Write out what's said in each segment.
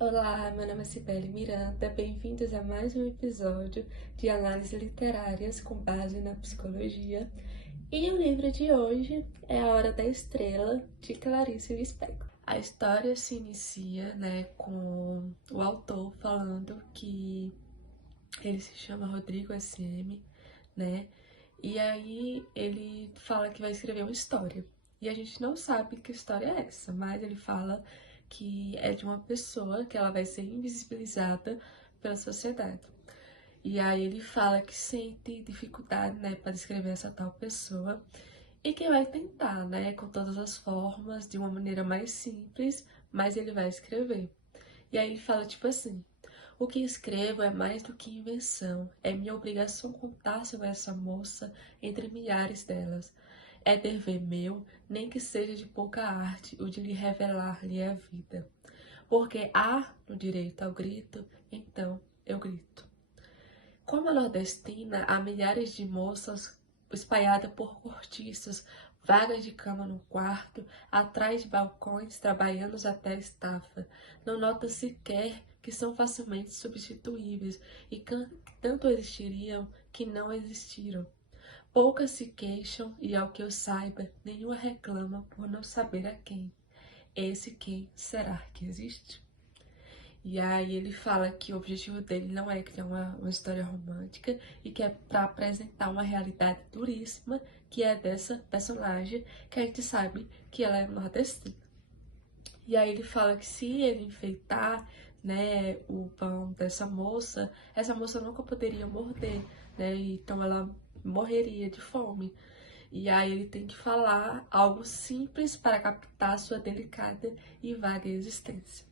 Olá, meu nome é Cibele Miranda, bem-vindos a mais um episódio de análises literárias com base na psicologia. E o livro de hoje é A Hora da Estrela, de Clarice Lispector. A história se inicia, com o autor falando que ele se chama Rodrigo SM, E aí ele fala que vai escrever uma história. E a gente não sabe que história é essa, mas ele fala que é de uma pessoa que ela vai ser invisibilizada pela sociedade. E aí ele fala que sente dificuldade, para descrever essa tal pessoa e que vai tentar, com todas as formas, de uma maneira mais simples, mas ele vai escrever. E aí ele fala tipo assim: o que escrevo é mais do que invenção. É minha obrigação contar sobre essa moça entre milhares delas. É dever meu, nem que seja de pouca arte, o de lhe revelar-lhe a vida. Porque há no direito ao grito, então eu grito. Como a nordestina, há milhares de moças espalhadas por cortiços, vagas de cama no quarto, atrás de balcões, trabalhando até a estafa. Não nota sequer que são facilmente substituíveis e tanto existiriam que não existiram. Poucas se queixam e, ao que eu saiba, nenhuma reclama por não saber a quem. Esse quem será que existe? E aí ele fala que o objetivo dele não é criar uma história romântica e que é para apresentar uma realidade duríssima que é dessa personagem, que a gente sabe que ela é nordestina. E aí ele fala que se ele enfeitar, o pão dessa moça, essa moça nunca poderia morder, então ela morreria de fome. E aí ele tem que falar algo simples para captar sua delicada e vaga existência.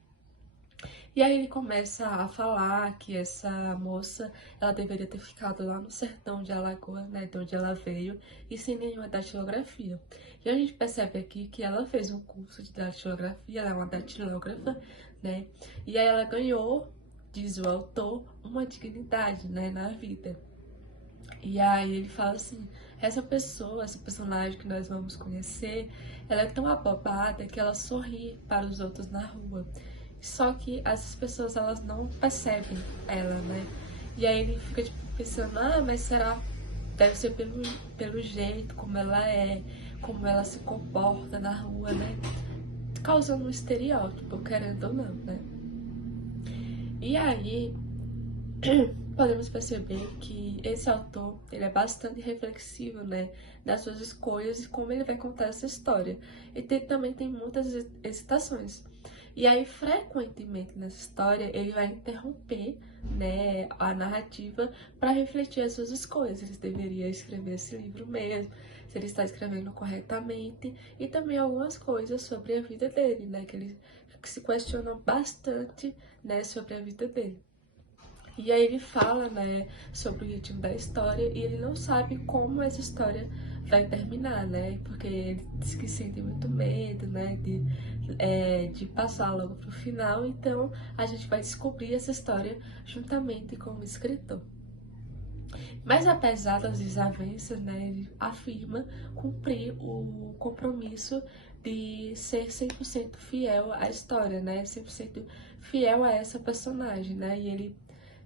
E aí ele começa a falar que essa moça, ela deveria ter ficado lá no sertão de Alagoas, de onde ela veio, e sem nenhuma datilografia. E a gente percebe aqui que ela fez um curso de datilografia, ela é uma datilógrafa, E aí ela ganhou, diz o autor, uma dignidade, na vida. E aí ele fala assim: essa pessoa, essa personagem que nós vamos conhecer, ela é tão abobada que ela sorri para os outros na rua. Só que essas pessoas, elas não percebem ela, E aí ele fica tipo pensando: ah, mas será? Deve ser pelo jeito como ela é, como ela se comporta na rua, Causando um estereótipo, querendo ou não, E aí podemos perceber que esse autor, ele é bastante reflexivo, das suas escolhas e como ele vai contar essa história. E também tem muitas hesitações. E aí, frequentemente nessa história, ele vai interromper, a narrativa para refletir as suas escolhas. Ele deveria escrever esse livro mesmo, se ele está escrevendo corretamente, e também algumas coisas sobre a vida dele, que ele se questiona bastante, sobre a vida dele. E aí ele fala, sobre o ritmo da história e ele não sabe como essa história vai terminar, Porque ele diz que sente muito medo, de passar logo pro final. Então a gente vai descobrir essa história juntamente com o escritor. Mas apesar das desavenças, ele afirma cumprir o compromisso de ser 100% fiel à história, 100% fiel a essa personagem, E ele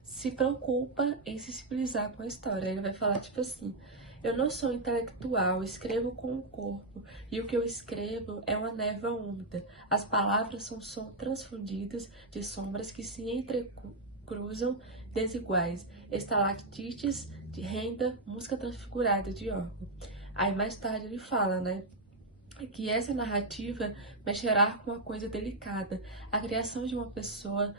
se preocupa em sensibilizar com a história. Ele vai falar tipo assim: eu não sou intelectual, escrevo com o corpo, e o que eu escrevo é uma névoa úmida. As palavras são sons transfundidos de sombras que se entrecruzam desiguais, estalactites de renda, música transfigurada de órgão. Aí mais tarde ele fala, que essa narrativa mexerá com uma coisa delicada, a criação de uma pessoa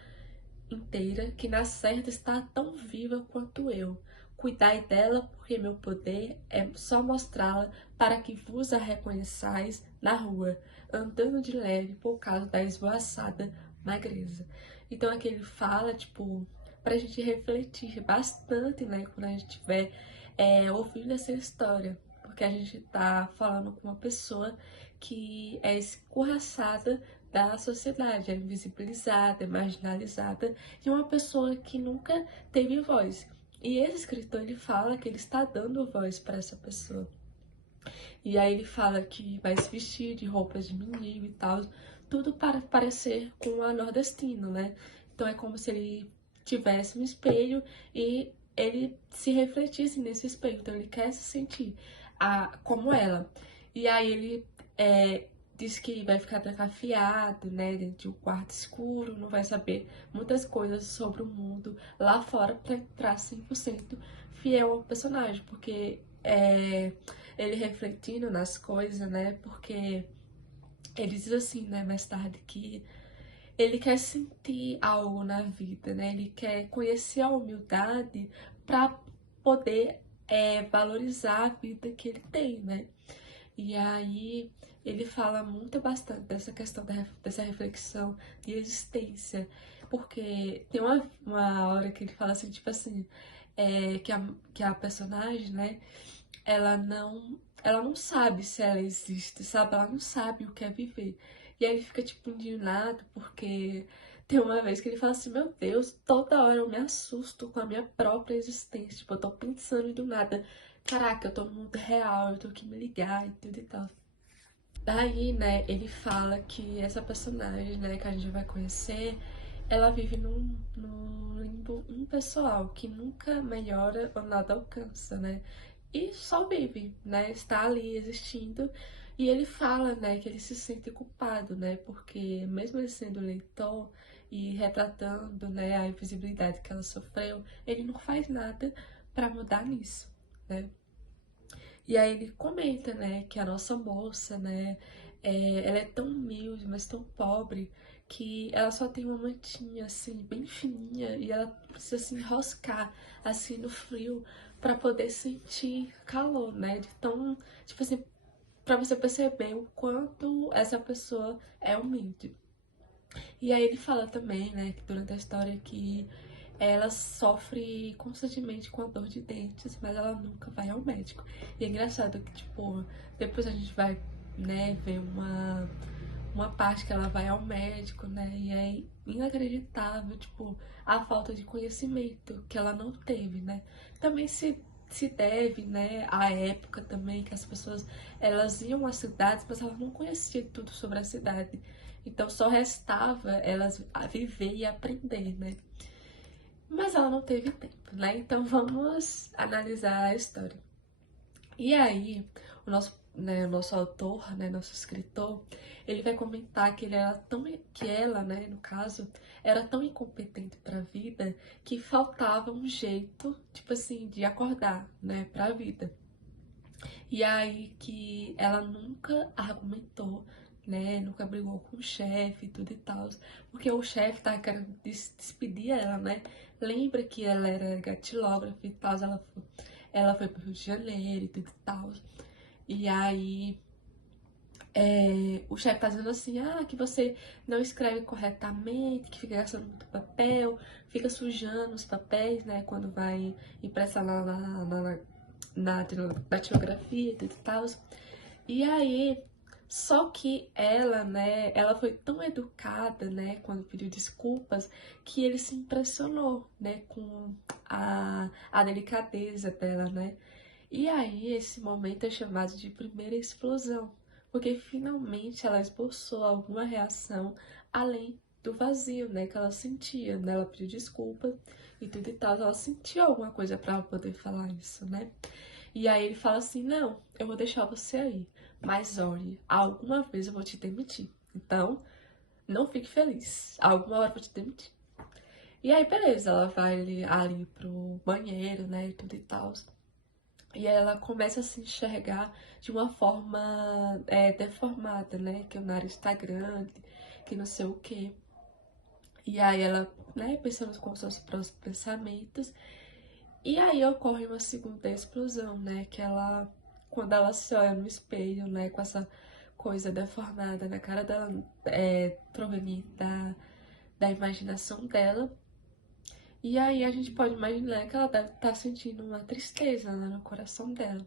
inteira que na certa está tão viva quanto eu. Cuidai dela, porque meu poder é só mostrá-la para que vos a reconheçais na rua, andando de leve por causa da esvoaçada magreza. Então aqui ele fala, tipo, pra gente refletir bastante, quando a gente estiver ouvindo essa história, porque a gente tá falando com uma pessoa que é escorraçada da sociedade, é invisibilizada, é marginalizada, e uma pessoa que nunca teve voz. E esse escritor, ele fala que ele está dando voz para essa pessoa. E aí ele fala que vai se vestir de roupas de menino e tal, tudo para parecer com a nordestino, né? Então é como se ele tivesse um espelho e ele se refletisse nesse espelho. Então ele quer se sentir como ela. E aí ele diz que vai ficar trancafiado, né, dentro de um quarto escuro, não vai saber muitas coisas sobre o mundo lá fora para entrar 100% fiel ao personagem, porque ele refletindo nas coisas, né, porque ele diz assim, né, mais tarde, que ele quer sentir algo na vida, né, ele quer conhecer a humildade para poder valorizar a vida que ele tem, né. E aí ele fala muito bastante dessa questão dessa reflexão de existência, porque tem uma hora que ele fala assim, tipo assim, que a personagem, né, ela não sabe se ela existe, sabe? Ela não sabe o que é viver. E aí ele fica, tipo, indignado, porque tem uma vez que ele fala assim, meu Deus, toda hora eu me assusto com a minha própria existência. Tipo, eu tô pensando e do nada, caraca, eu tô no mundo real, eu tenho que me ligar e tudo e tal. Daí, né, ele fala que essa personagem, né, que a gente vai conhecer, ela vive num limbo impessoal, que nunca melhora ou nada alcança, né? E só vive, né? Está ali existindo. E ele fala, né, que ele se sente culpado, né? Porque mesmo ele sendo leitor e retratando, né, a invisibilidade que ela sofreu, ele não faz nada para mudar nisso, né? E aí ele comenta, né, que a nossa moça, né, ela é tão humilde, mas tão pobre, que ela só tem uma mantinha, assim, bem fininha, e ela precisa se enroscar, assim, no frio, para poder sentir calor, né, de tão, tipo assim, para você perceber o quanto essa pessoa é humilde. E aí ele fala também, né, que durante a história que ela sofre constantemente com a dor de dentes, mas ela nunca vai ao médico. E é engraçado que, tipo, depois a gente vai, né, ver uma parte que ela vai ao médico, né, e é inacreditável, tipo, a falta de conhecimento que ela não teve, né. Também se deve, né, à época também que as pessoas, elas iam às cidades, mas elas não conheciam tudo sobre a cidade. Então só restava elas viver e aprender, né? Mas ela não teve tempo, né? Então vamos analisar a história. E aí, o nosso autor, né, nosso escritor, ele vai comentar que ele era tão, que ela, né, no caso, era tão incompetente para a vida que faltava um jeito, tipo assim, de acordar, né, para a vida. E aí que ela nunca argumentou, né? Nunca brigou com o chefe e tudo e tal. Porque o chefe tava querendo despedir ela, né? Lembra que ela era datilógrafa e tal, ela foi pro Rio de Janeiro e tudo e tal. E aí o chefe tá dizendo assim, que você não escreve corretamente, que fica gastando muito papel, fica sujando os papéis, né? Quando vai impressar na datilografia e tudo e tal. E aí, só que ela, né, ela foi tão educada, né, quando pediu desculpas, que ele se impressionou, né, com a delicadeza dela, né. E aí, esse momento é chamado de primeira explosão, porque finalmente ela esboçou alguma reação além do vazio, né, que ela sentia, né, ela pediu desculpa e tudo e tal, ela sentiu alguma coisa para ela poder falar isso, né. E aí ele fala assim, não, eu vou deixar você aí, mas olhe, alguma vez eu vou te demitir, então não fique feliz, alguma hora eu vou te demitir. E aí beleza, ela vai ali pro banheiro, né, e tudo e tal. E aí ela começa a se enxergar de uma forma deformada, né, que o nariz tá grande, que não sei o quê. E aí ela, né, pensando com seus próprios pensamentos, e aí ocorre uma segunda explosão, né? Que ela, quando ela se olha no espelho, né? Com essa coisa deformada na cara dela, proveniente da imaginação dela. E aí a gente pode imaginar que ela deve estar sentindo uma tristeza, né, no coração dela.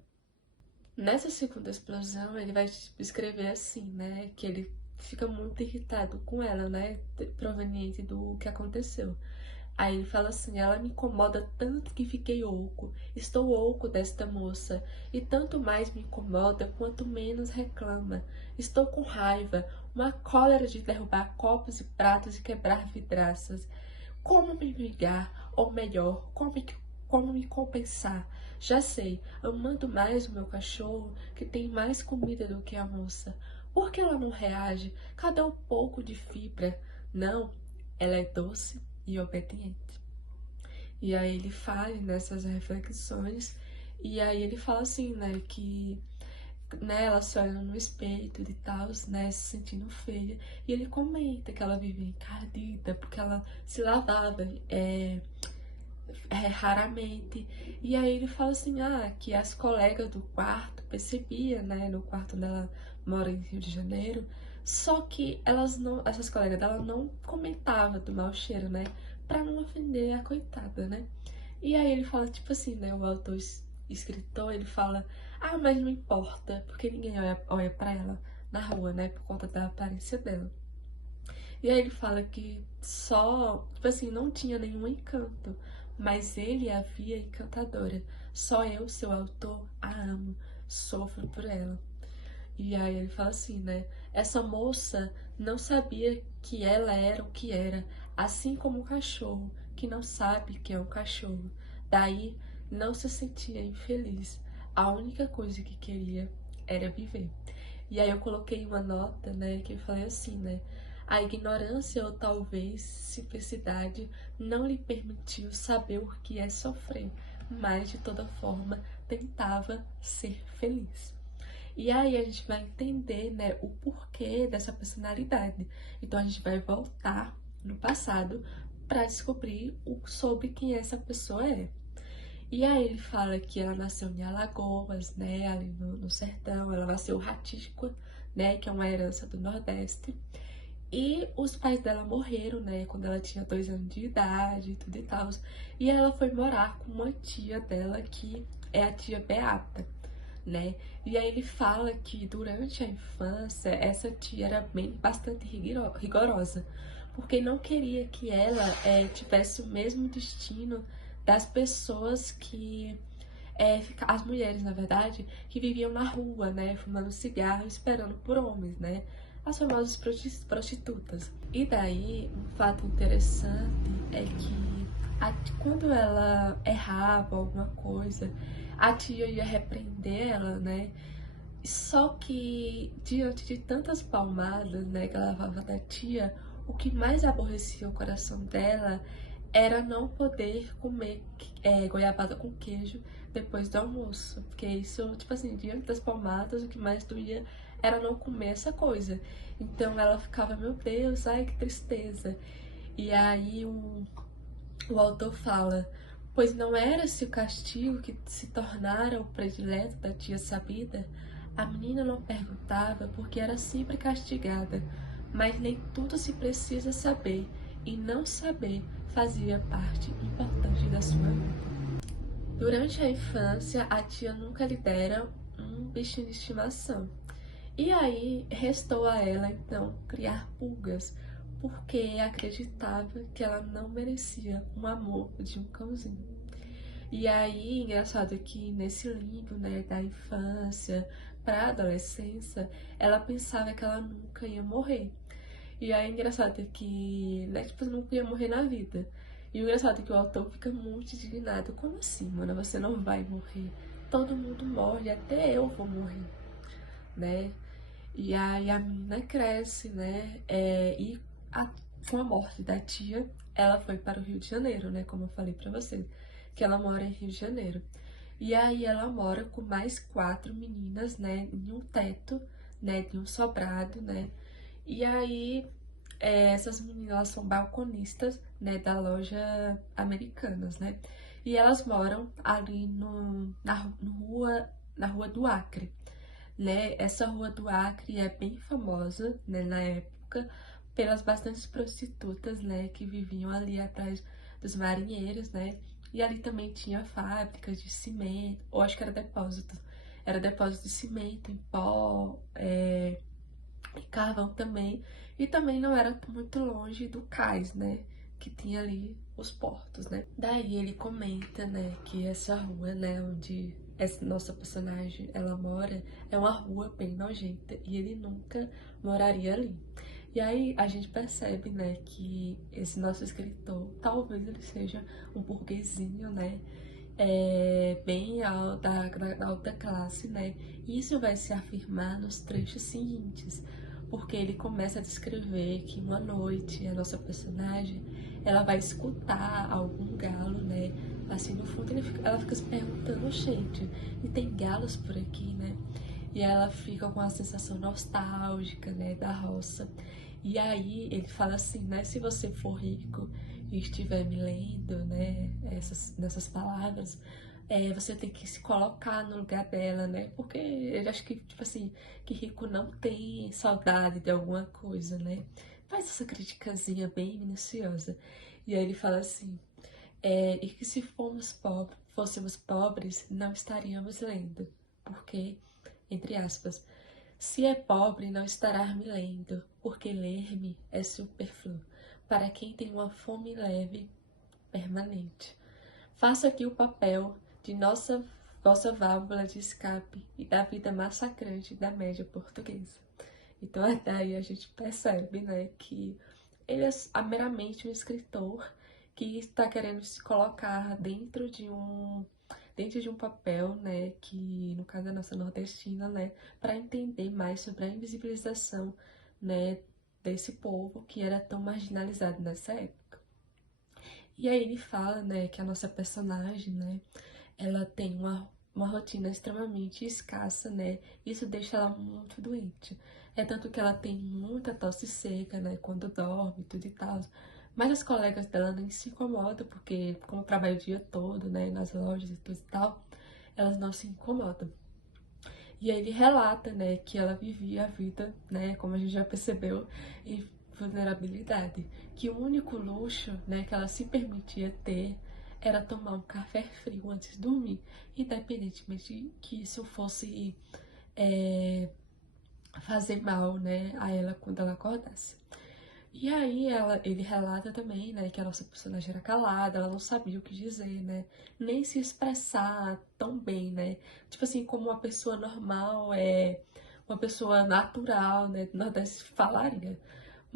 Nessa segunda explosão, ele vai escrever assim, né? Que ele fica muito irritado com ela, né? Proveniente do que aconteceu. Aí ele fala assim, ela me incomoda tanto que fiquei oco. Estou oco desta moça, e tanto mais me incomoda quanto menos reclama. Estou com raiva, uma cólera de derrubar copos e pratos e quebrar vidraças. Como me vingar, ou melhor, como me compensar? Já sei, amando mais o meu cachorro, que tem mais comida do que a moça. Por que ela não reage? Cadê um pouco de fibra? Não, ela é doce e obediente. E aí ele faz nessas reflexões, e aí ele fala assim, né, que né, ela se olhando no espelho e tal, né, se sentindo feia. E ele comenta que ela vivia encardida, porque ela se lavava raramente. E aí ele fala assim, que as colegas do quarto percebia, né, no quarto dela mora em Rio de Janeiro, só que elas não, essas colegas dela não comentavam do mau cheiro, né, pra não ofender a coitada, né. E aí ele fala, tipo assim, né, o autor escritor, ele fala, mas não importa, porque ninguém olha pra ela na rua, né, por conta da aparência dela. E aí ele fala que só, tipo assim, não tinha nenhum encanto, mas ele a via encantadora. Só eu, seu autor, a amo, sofro por ela. E aí ele fala assim, né? Essa moça não sabia que ela era o que era, assim como o cachorro, que não sabe que é um cachorro. Daí não se sentia infeliz. A única coisa que queria era viver. E aí eu coloquei uma nota, né, que eu falei assim, né? A ignorância ou talvez simplicidade não lhe permitiu saber o que é sofrer, mas de toda forma tentava ser feliz. E aí a gente vai entender, né, o porquê dessa personalidade. Então a gente vai voltar no passado para descobrir sobre quem essa pessoa é. E aí ele fala que ela nasceu em Alagoas, né, ali no sertão, ela nasceu ratística, né, que é uma herança do Nordeste. E os pais dela morreram, né, quando ela tinha 2 anos de idade e tudo e tal. E ela foi morar com uma tia dela, que é a tia Beata, né? E aí ele fala que durante a infância, essa tia era bastante rigorosa, porque não queria que ela tivesse o mesmo destino das pessoas que as mulheres, na verdade, que viviam na rua, né, fumando cigarro, esperando por homens, né, as famosas prostitutas. E daí, um fato interessante é que quando ela errava alguma coisa, a tia ia repreender ela, né, só que diante de tantas palmadas, né, que ela levava da tia, o que mais aborrecia o coração dela era não poder comer goiabada com queijo depois do almoço. Porque isso, tipo assim, diante das palmadas, o que mais doía era não comer essa coisa. Então ela ficava, meu Deus, ai que tristeza. E aí o autor fala, pois não era-se o castigo que se tornara o predileto da tia sabida? A menina não perguntava porque era sempre castigada, mas nem tudo se precisa saber, e não saber fazia parte importante da sua vida. Durante a infância, a tia nunca lhe dera um bichinho de estimação. E aí restou a ela então criar pulgas, porque acreditava que ela não merecia um amor de um cãozinho. E aí, engraçado que nesse limbo, né, da infância para a adolescência, ela pensava que ela nunca ia morrer. E aí, engraçado que, né, tipo, nunca ia morrer na vida. E o engraçado é que o autor fica muito indignado. Como assim, mano? Você não vai morrer? Todo mundo morre, até eu vou morrer, né? E aí a menina cresce, né? E com a morte da tia, ela foi para o Rio de Janeiro, né? Como eu falei pra vocês, que ela mora em Rio de Janeiro. E aí ela mora com mais 4 meninas, né? Em um teto, né? De um sobrado, né? E aí essas meninas, elas são balconistas, né? Da loja Americanas, né? E elas moram ali na rua do Acre, né? Essa Rua do Acre é bem famosa, né, na época, pelas bastantes prostitutas, né, que viviam ali atrás dos marinheiros, né? E ali também tinha fábricas de cimento, ou acho que era depósito de cimento em pó, e carvão também, e também não era muito longe do cais, né? que tinha ali os portos, né? Daí ele comenta, né, que essa rua, né, onde essa nossa personagem ela mora, é uma rua bem nojenta e ele nunca moraria ali. E aí a gente percebe, né, que esse nosso escritor, talvez ele seja um burguesinho, né, bem da alta classe, né? E isso vai se afirmar nos trechos seguintes, porque ele começa a descrever que uma noite a nossa personagem ela vai escutar algum galo, né? Assim no fundo ela fica se perguntando, gente, e tem galos por aqui, né? E ela fica com a sensação nostálgica, né, da roça. E aí ele fala assim, né, se você for rico e estiver me lendo, né, nessas palavras, você tem que se colocar no lugar dela, né, porque ele acha que, tipo assim, que rico não tem saudade de alguma coisa, né. Faz essa criticazinha bem minuciosa. E aí ele fala assim, e que se fôssemos pobres, não estaríamos lendo, porque, entre aspas, se é pobre, não estará me lendo, porque ler-me é supérfluo, para quem tem uma fome leve, permanente. Faço aqui o papel de vossa válvula de escape e da vida massacrante da média portuguesa. Então, daí a gente percebe, né, que ele é meramente um escritor que está querendo se colocar dentro de um papel, né, que no caso da nossa nordestina, né, para entender mais sobre a invisibilização, né, desse povo que era tão marginalizado nessa época. E aí ele fala, né, que a nossa personagem, né, ela tem uma rotina extremamente escassa, né? Isso deixa ela muito doente. É tanto que ela tem muita tosse seca, né? Quando dorme, tudo e tal. Mas as colegas dela nem se incomodam, porque como trabalha o dia todo, né? Nas lojas e tudo e tal, elas não se incomodam. E aí ele relata, né, que ela vivia a vida, né, como a gente já percebeu, em vulnerabilidade. Que o único luxo, né, que ela se permitia ter era tomar um café frio antes de dormir, independentemente de que isso fosse fazer mal, né, a ela quando ela acordasse. E aí ele relata também, né, que a nossa personagem era calada, ela não sabia o que dizer, né, nem se expressar tão bem, né, tipo assim, como uma pessoa normal, uma pessoa natural, né, do Nordeste falaria.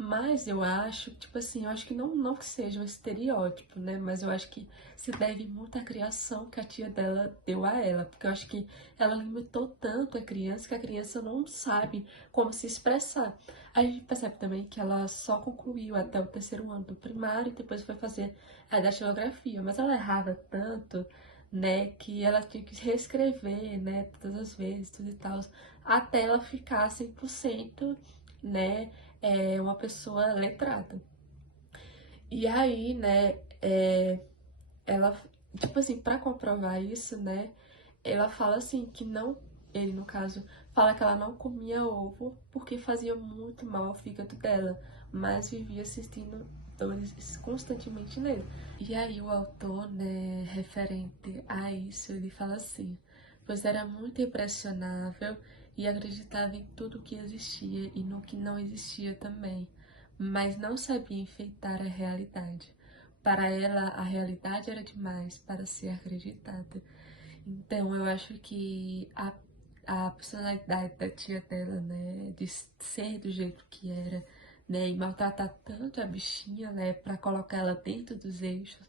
Mas eu acho, tipo assim, eu acho que não que seja um estereótipo, né? Mas eu acho que se deve muito à criação que a tia dela deu a ela. Porque eu acho que ela limitou tanto a criança que a criança não sabe como se expressar. A gente percebe também que ela só concluiu até o terceiro ano do primário e depois foi fazer a datilografia. Mas ela errava tanto, né, que ela tinha que reescrever, né, todas as vezes, tudo e tal, até ela ficar 100%, né, uma pessoa letrada. E aí, né, ela, tipo assim, pra comprovar isso, né, ela fala assim que não, ele no caso, fala que ela não comia ovo porque fazia muito mal ao fígado dela, mas vivia assistindo dores constantemente nele. E aí o autor, né, referente a isso, ele fala assim, pois era muito impressionável e acreditava em tudo que existia e no que não existia também, mas não sabia enfeitar a realidade. Para ela, a realidade era demais para ser acreditada. Então, eu acho que a personalidade da tia dela, né, de ser do jeito que era, né, e maltratar tanto a bichinha, né, para colocar ela dentro dos eixos,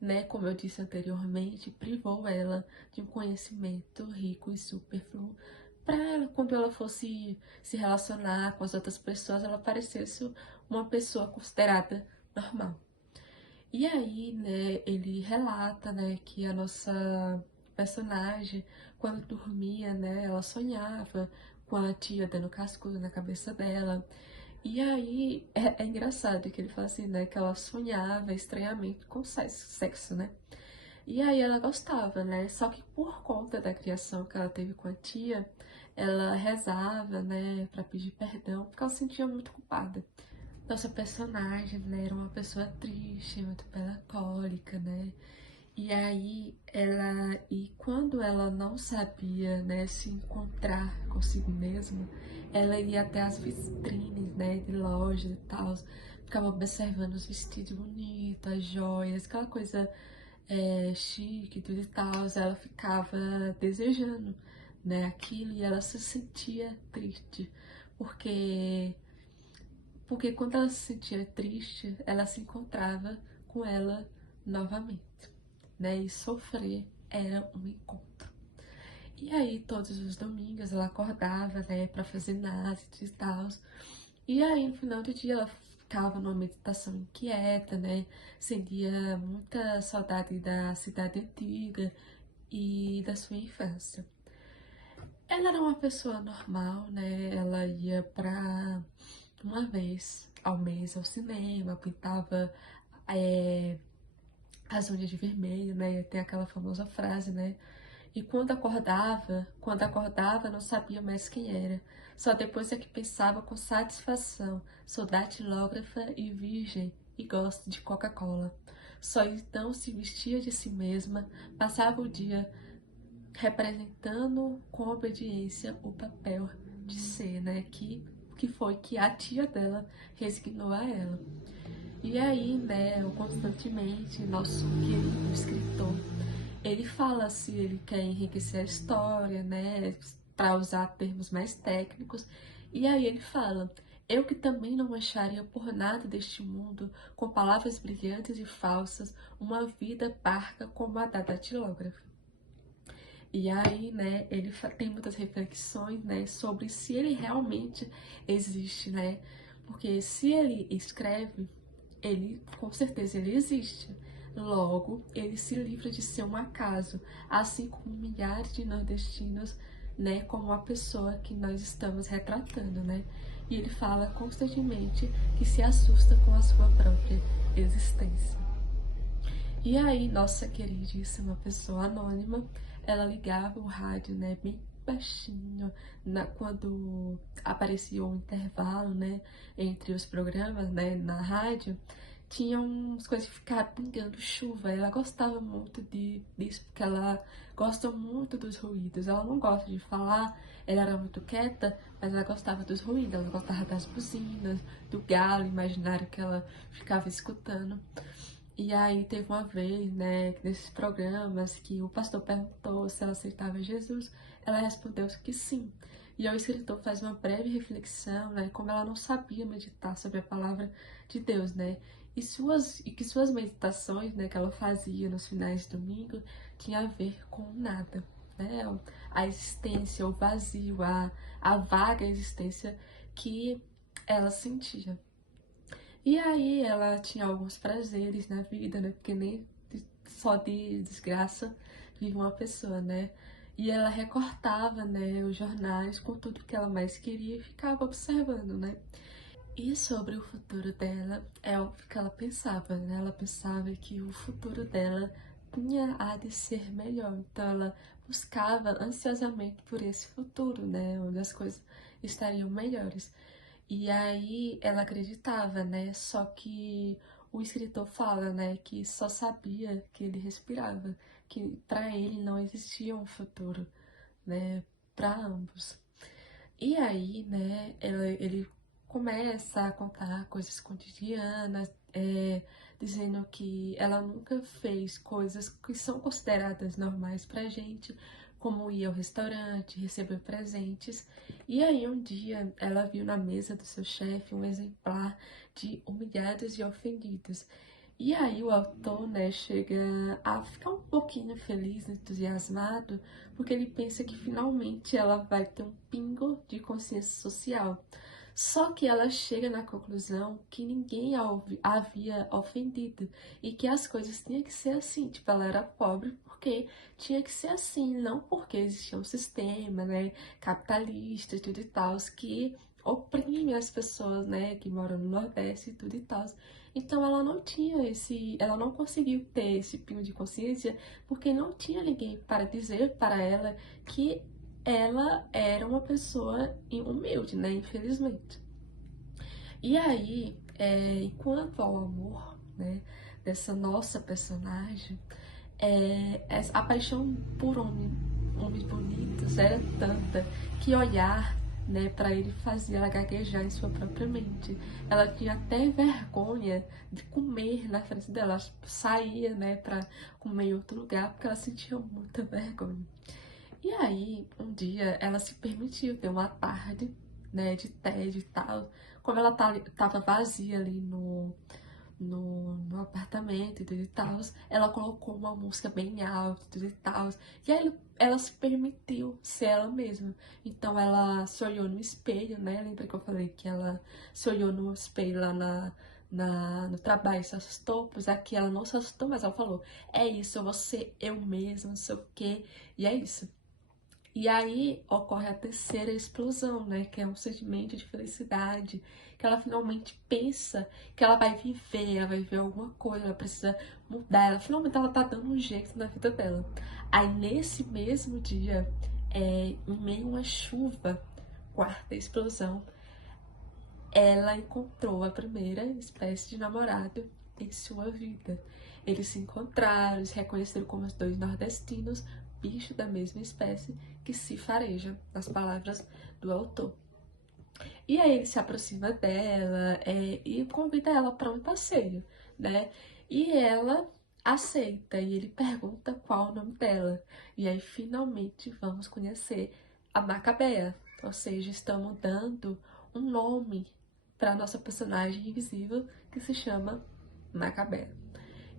né, como eu disse anteriormente, privou ela de um conhecimento rico e supérfluo para ela, quando ela fosse se relacionar com as outras pessoas, ela parecesse uma pessoa considerada normal. E aí, né, ele relata, né, que a nossa personagem, quando dormia, né, ela sonhava com a tia dando cascudo na cabeça dela. E aí, é engraçado que ele fala assim, né, que ela sonhava estranhamente com sexo, né. E aí ela gostava, né, só que por conta da criação que ela teve com a tia, ela rezava, né, pra pedir perdão, porque ela se sentia muito culpada. Nossa personagem, né, era uma pessoa triste, muito melancólica, né? E quando ela não sabia, né, se encontrar consigo mesma, ela ia até as vitrines, né, de lojas e tal, ficava observando os vestidos bonitos, as joias, aquela coisa chique, tudo e tal. Ela ficava desejando, né, aquilo, e ela se sentia triste, porque quando ela se sentia triste, ela se encontrava com ela novamente, né, e sofrer era um encontro. E aí, todos os domingos, ela acordava, né, pra fazer nada e tal. E aí, no final do dia, ela ficava numa meditação inquieta, né, sentia muita saudade da cidade antiga e da sua infância. Ela era uma pessoa normal, né, ela ia pra uma vez ao mês ao cinema, pintava as unhas de vermelho, né, tem aquela famosa frase, né, e quando acordava, não sabia mais quem era. Só depois é que pensava com satisfação: sou datilógrafa e virgem e gosto de Coca-Cola. Só então se vestia de si mesma, passava o dia representando com obediência o papel de ser, né? Que foi que a tia dela resignou a ela. E aí, né, constantemente, nosso querido escritor, ele fala se ele quer enriquecer a história, né, para usar termos mais técnicos, e aí ele fala: eu que também não acharia por nada deste mundo, com palavras brilhantes e falsas, uma vida parca como a da datilógrafa. E aí, né, ele tem muitas reflexões, né, sobre se ele realmente existe, né, porque se ele escreve, ele, com certeza, ele existe. Logo, ele se livra de ser um acaso, assim como milhares de nordestinos, né, como a pessoa que nós estamos retratando, né? E ele fala constantemente que se assusta com a sua própria existência. E aí, nossa queridíssima pessoa anônima, ela ligava o rádio, né, bem baixinho, quando aparecia um intervalo, né, entre os programas, né, na rádio, tinha umas coisas que ficavam pingando chuva. Ela gostava muito disso, porque ela gosta muito dos ruídos. Ela não gosta de falar, ela era muito quieta, mas ela gostava dos ruídos, ela gostava das buzinas, do galo imaginário que ela ficava escutando. E aí teve uma vez, né, nesses programas, que o pastor perguntou se ela aceitava Jesus, ela respondeu que sim. E aí o escritor faz uma breve reflexão, né, como ela não sabia meditar sobre a palavra de Deus, né, e que suas meditações, né, que ela fazia nos finais de domingo, tinha a ver com nada, né, a existência, o vazio, a vaga existência que ela sentia. E aí ela tinha alguns prazeres na vida, né? Porque nem só de desgraça vive uma pessoa, né? E ela recortava, né, os jornais com tudo que ela mais queria e ficava observando, né? E sobre o futuro dela, é o que ela pensava, né? Ela pensava que o futuro dela tinha a de ser melhor. Então ela buscava ansiosamente por esse futuro, né? Onde as coisas estariam melhores. E aí ela acreditava, né? Só que o escritor fala, né, que só sabia que ele respirava, que para ele não existia um futuro, né, para ambos. E aí, né, ele começa a contar coisas cotidianas, dizendo que ela nunca fez coisas que são consideradas normais pra gente, como ir ao restaurante, receber presentes. E aí um dia ela viu na mesa do seu chefe um exemplar de Humilhados e Ofendidos. E aí o autor, né, chega a ficar um pouquinho feliz, entusiasmado, porque ele pensa que finalmente ela vai ter um pingo de consciência social. Só que ela chega na conclusão que ninguém a havia ofendido e que as coisas tinham que ser assim. Tipo, ela era pobre porque tinha que ser assim, não porque existia um sistema, né, capitalista e tudo e tal, que oprime as pessoas, né, que moram no Nordeste e tudo e tal. Então ela não tinha ela não conseguiu ter esse pingo de consciência porque não tinha ninguém para dizer para ela que ela era uma pessoa humilde, né, infelizmente. E aí, enquanto ao amor, né, dessa nossa personagem, a paixão por homens bonitos era tanta que olhar né, para ele fazer ela gaguejar em sua própria mente. Ela tinha até vergonha de comer na frente dela, ela saía, né, para comer em outro lugar, porque ela sentia muita vergonha. E aí, um dia, ela se permitiu ter uma tarde, né, de tédio e tal. Como ela tava vazia ali no apartamento e tudo e tal, ela colocou uma música bem alta e tudo e tal. E aí ela se permitiu ser ela mesma. Então ela se olhou no espelho, né? Lembra que eu falei que ela se olhou no espelho lá no trabalho, se assustou? Pois aqui ela não se assustou, mas ela falou: é isso, eu vou ser eu mesma, não sei o quê. E é isso. E aí ocorre a terceira explosão, né? Que é um sentimento de felicidade, que ela finalmente pensa que ela vai viver alguma coisa, ela precisa mudar, finalmente ela tá dando um jeito na vida dela. Aí nesse mesmo dia, em meio a uma chuva, quarta explosão, ela encontrou a primeira espécie de namorado em sua vida. Eles se encontraram, eles se reconheceram como os dois nordestinos, bichos da mesma espécie, que se farejam, nas palavras do autor. E aí ele se aproxima dela e convida ela para um passeio, né? E ela aceita e ele pergunta qual o nome dela. E aí finalmente vamos conhecer a Macabea, ou seja, estamos dando um nome para nossa personagem invisível que se chama Macabea.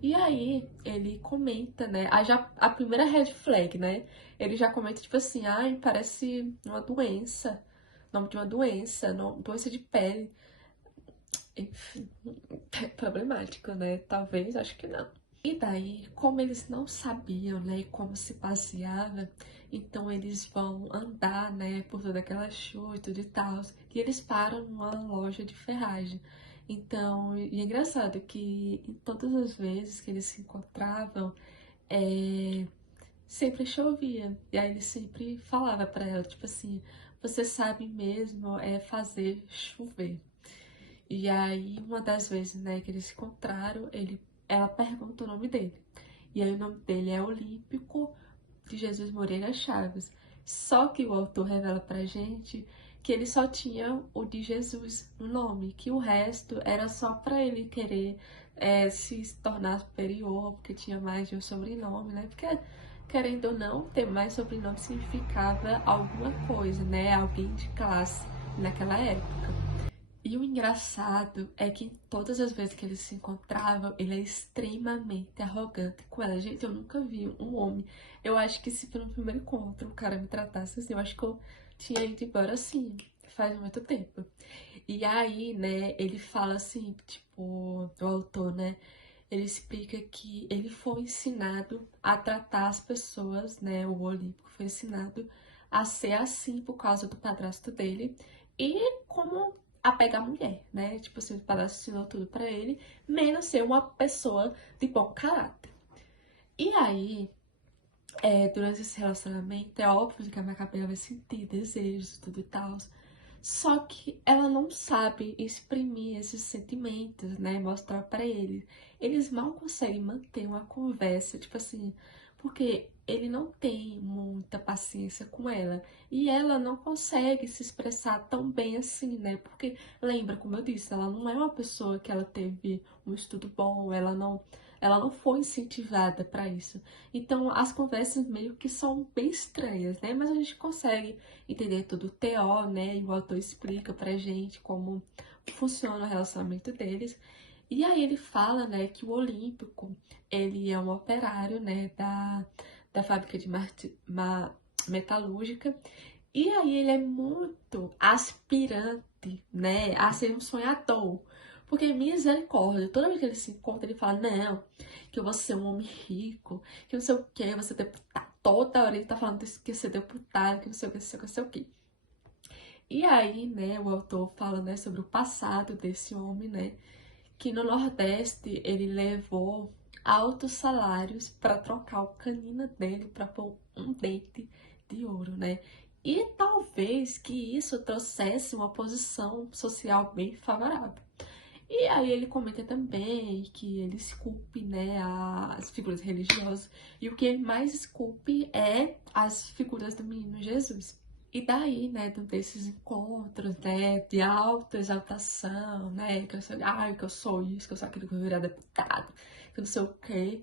E aí ele comenta, né? A primeira red flag, né? Ele já comenta tipo assim, ai, parece uma doença, nome de uma doença, doença de pele. Enfim, é problemático, né? Talvez, acho que não. E daí, como eles não sabiam, né, como se passeava, então eles vão andar, né, por toda aquela chuva e tudo e tal, e eles param numa loja de ferragem. Então, e é engraçado que em todas as vezes que eles se encontravam, sempre chovia. E aí ele sempre falava pra ela, tipo assim, você sabe mesmo fazer chover. E aí, uma das vezes, né, que eles se encontraram, ela pergunta o nome dele. E aí o nome dele é Olímpico de Jesus Moreira Chaves. Só que o autor revela pra gente que ele só tinha o de Jesus no nome, que o resto era só pra ele querer se tornar superior, porque tinha mais de um sobrenome, né? Porque, querendo ou não, ter mais sobrenome significava alguma coisa, né? Alguém de classe naquela época. E o engraçado é que todas as vezes que eles se encontravam, ele é extremamente arrogante com ela. Gente, eu nunca vi um homem. Eu acho que se no primeiro encontro o cara me tratasse assim, eu acho que eu tinha ido embora assim, faz muito tempo. E aí, né, ele fala assim, tipo, o autor, né? Ele explica que ele foi ensinado a tratar as pessoas, né? O Olímpico foi ensinado a ser assim por causa do padrasto dele. E como a pegar mulher, né? Tipo assim, o padrasto ensinou tudo pra ele, menos ser uma pessoa de bom caráter. E aí, durante esse relacionamento, é óbvio que a Macabea vai sentir desejos e tudo e tal. Só que ela não sabe exprimir esses sentimentos, né? Mostrar pra eles. Eles mal conseguem manter uma conversa, tipo assim, porque ele não tem muita paciência com ela. E ela não consegue se expressar tão bem assim, né? Porque, lembra, como eu disse, ela não é uma pessoa que ela teve um estudo bom, ela não foi incentivada para isso. Então, as conversas meio que são bem estranhas, né? Mas a gente consegue entender tudo o TO, né? E o autor explica pra gente como funciona o relacionamento deles. E aí ele fala, né, que o Olímpico, ele é um operário, né, da fábrica de metalúrgica. E aí ele é muito aspirante, né, a ser um sonhador. Porque misericórdia, toda vez que ele se encontra, ele fala, não, que eu vou ser um homem rico, que não sei o que, você deputado. Toda hora ele tá falando que ia ser deputado, que não sei o que, não sei o que, não sei o que. E aí, né, o autor fala, né, sobre o passado desse homem, né, que no Nordeste ele levou altos salários para trocar o canino dele para pôr um dente de ouro, né? E talvez que isso trouxesse uma posição social bem favorável. E aí ele comenta também que ele esculpe, né, as figuras religiosas, e o que ele mais esculpe é as figuras do menino Jesus. E daí, né, desses encontros, né, de autoexaltação, né, que eu sou, ai, que eu sou isso, que eu sou aquilo, que eu vou virar deputado, que eu não sei o quê.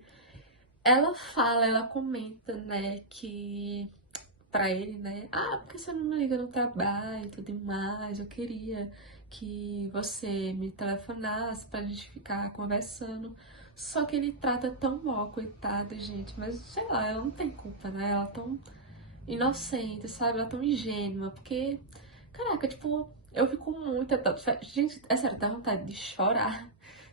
Ela fala, ela comenta, né, que pra ele, né, por que você não me liga no trabalho e tudo mais? Eu queria que você me telefonasse pra gente ficar conversando. Só que ele trata tão mal, coitada, gente, mas sei lá, ela não tem culpa, né? Ela é tão inocente, sabe? Ela é tão ingênua, porque, caraca, tipo, eu fico muito. Gente, é sério, dá vontade de chorar,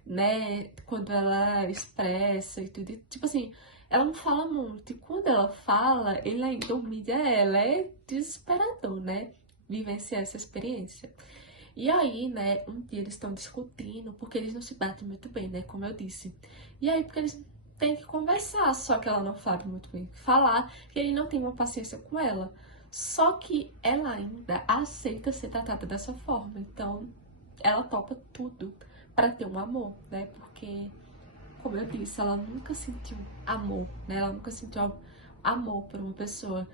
né? Quando ela expressa e tudo. E, tipo assim, ela não fala muito. E quando ela fala, ele ainda humilha ela. É desesperador, né? Vivenciar essa experiência. E aí, né, um dia eles estão discutindo, porque eles não se batem muito bem, né, como eu disse. E aí, porque eles têm que conversar, só que ela não sabe muito bem o que falar, e ele não tem uma paciência com ela. Só que ela ainda aceita ser tratada dessa forma, então ela topa tudo para ter um amor, né, porque, como eu disse, ela nunca sentiu amor, né, ela nunca sentiu amor por uma pessoa.